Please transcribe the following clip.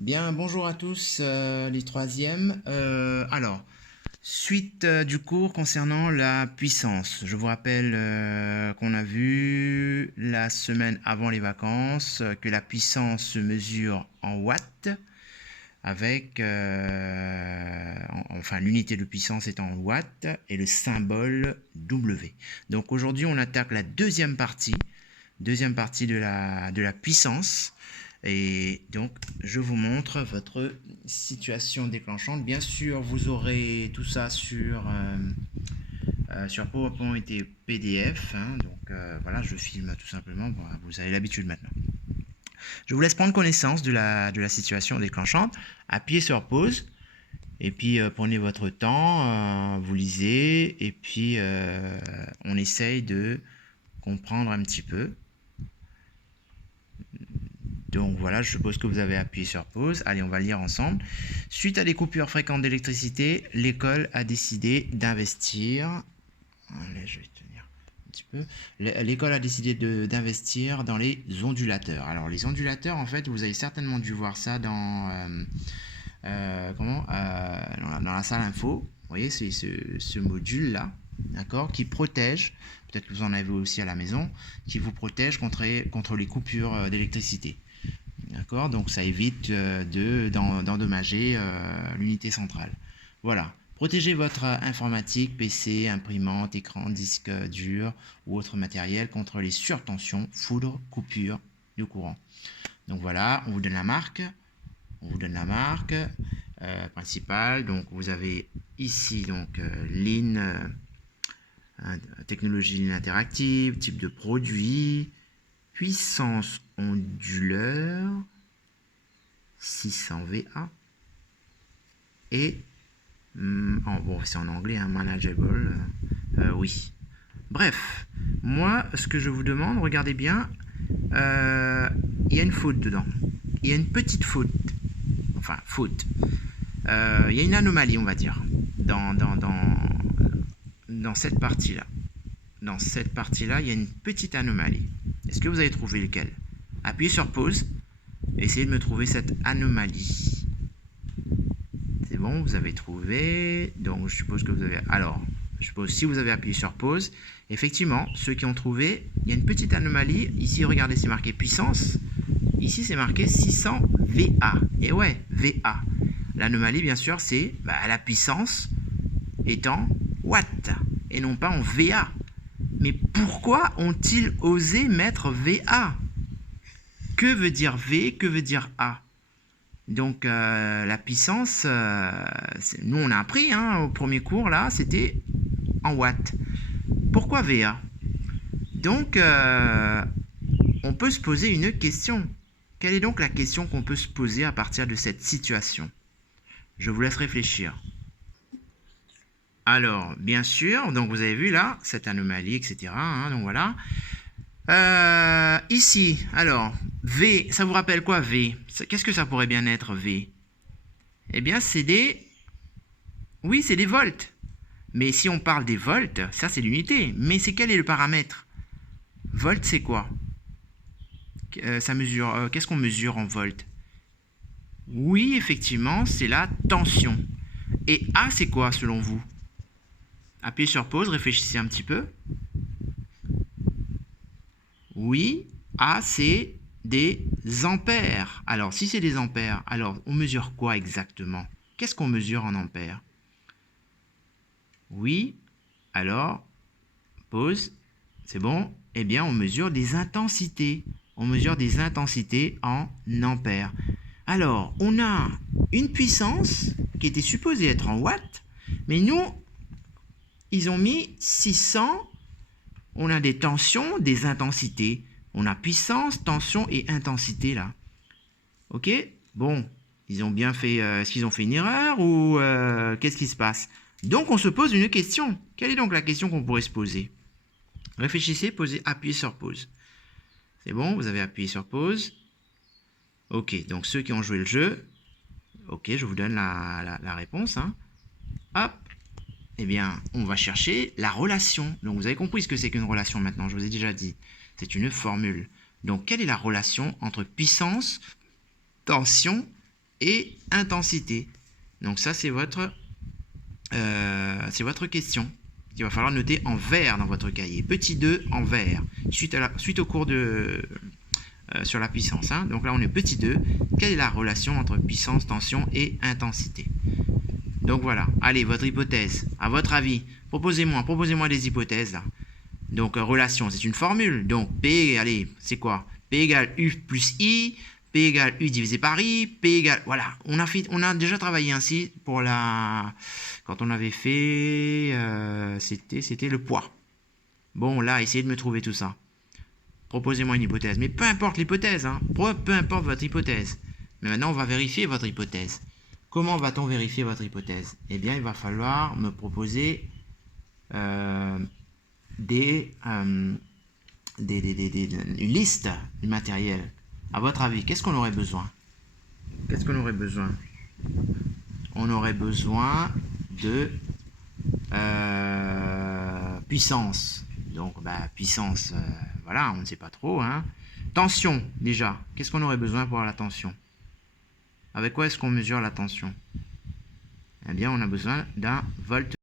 Bien, bonjour à tous, les troisièmes. Suite du cours concernant la puissance. Je vous rappelle qu'on a vu la semaine avant les vacances que la puissance se mesure en watts avec, enfin l'unité de puissance est en watts et le symbole W. Donc aujourd'hui on attaque la deuxième partie de la puissance. Et donc, je vous montre votre situation déclenchante. Bien sûr, vous aurez tout ça sur PowerPoint et PDF. Hein. Donc, voilà, je filme tout simplement. Bon, vous avez l'habitude maintenant. Je vous laisse prendre connaissance de la situation déclenchante. Appuyez sur pause. Et puis, prenez votre temps. Vous lisez. Et puis, on essaye de comprendre un petit peu. Donc voilà, je suppose que vous avez appuyé sur pause. Allez, on va lire ensemble. Suite à des coupures fréquentes d'électricité, l'école a décidé d'investir. Allez, je vais tenir un petit peu. L'école a décidé d'investir dans les ondulateurs. Alors les ondulateurs, en fait, vous avez certainement dû voir ça dans la salle info. Vous voyez, c'est ce module-là, d'accord, qui protège, peut-être que vous en avez aussi à la maison, qui vous protège contre les coupures d'électricité. D'accord, donc ça évite d'endommager l'unité centrale. Voilà. Protégez votre informatique, PC, imprimante, écran, disque dur ou autre matériel contre les surtensions, foudre, coupure de courant. Donc voilà, on vous donne la marque. Principale. Donc vous avez ici donc technologie ligne interactive, type de produit, puissance onduleur 600 VA et bon c'est en anglais hein, manageable oui. Bref, moi ce que je vous demande, regardez bien, il y a une faute dedans, il y a une petite faute, enfin faute, il y a une anomalie on va dire dans cette partie là. Dans cette partie-là, il y a une petite anomalie. Est-ce que vous avez trouvé lequel? Appuyez sur pause. Essayez de me trouver cette anomalie. C'est bon, vous avez trouvé. Donc, je suppose que vous avez... Alors, je suppose si vous avez appuyé sur pause, effectivement, ceux qui ont trouvé, il y a une petite anomalie. Ici, regardez, c'est marqué puissance. Ici, c'est marqué 600 VA. Et ouais, VA. L'anomalie, bien sûr, c'est la puissance est en watts et non pas en VA. Mais pourquoi ont-ils osé mettre VA? Que veut dire V? Que veut dire A? Donc la puissance, nous on a appris hein, au premier cours là, c'était en watts. Pourquoi VA? Donc on peut se poser une question. Quelle est donc la question qu'on peut se poser à partir de cette situation? Je vous laisse réfléchir. Alors, bien sûr, donc vous avez vu là, cette anomalie, etc. Hein, donc voilà. Ici, alors, V, ça vous rappelle quoi V? Qu'est-ce que ça pourrait bien être V? Eh bien, c'est des... Oui, c'est des volts. Mais si on parle des volts, ça c'est l'unité. Mais c'est quel est le paramètre? Volt, c'est quoi? Ça mesure... qu'est-ce qu'on mesure en volts? Oui, effectivement, c'est la tension. Et A, c'est quoi selon vous? Appuyez sur pause, réfléchissez un petit peu. Oui, A, c'est des ampères. Alors, si c'est des ampères, alors on mesure quoi exactement? Qu'est-ce qu'on mesure en ampères? Oui, alors, pause, c'est bon. Eh bien, on mesure des intensités. On mesure des intensités en ampères. Alors, on a une puissance qui était supposée être en watts, mais nous, ils ont mis 600. On a des tensions, des intensités. On a puissance, tension et intensité là. Ok? Bon, ils ont bien fait... est-ce qu'ils ont fait une erreur ou qu'est-ce qui se passe? Donc on se pose une question. Quelle est donc la question qu'on pourrait se poser? Réfléchissez, posez, appuyez sur pause. C'est bon, vous avez appuyé sur pause. Ok, donc ceux qui ont joué le jeu, ok, je vous donne la réponse. Hein. Hop, eh bien, on va chercher la relation. Donc, vous avez compris ce que c'est qu'une relation maintenant, je vous ai déjà dit. C'est une formule. Donc, quelle est la relation entre puissance, tension et intensité. Donc ça, c'est votre question. Il va falloir noter en vert dans votre cahier. Petit 2 en vert, suite au cours sur la puissance. Hein. Donc là, on est petit 2. Quelle est la relation entre puissance, tension et intensité? Donc voilà. Allez, votre hypothèse. À votre avis, proposez-moi des hypothèses là. Donc relation, c'est une formule. Donc P, allez, c'est quoi? P égale U plus I. P égale U divisé par I, P égale... Voilà, on a déjà travaillé ainsi pour quand on avait fait... c'était le poids. Bon, là, essayez de me trouver tout ça. Proposez-moi une hypothèse. Mais peu importe l'hypothèse, hein. Peu importe votre hypothèse. Mais maintenant, on va vérifier votre hypothèse. Comment va-t-on vérifier votre hypothèse? Eh bien, il va falloir me proposer une liste du matériel. À votre avis, qu'est-ce qu'on aurait besoin? On aurait besoin de puissance. Donc, puissance, voilà, on ne sait pas trop. Hein. Tension, déjà. Qu'est-ce qu'on aurait besoin pour la tension? Avec quoi est-ce qu'on mesure la tension? Eh bien, on a besoin d'un volt.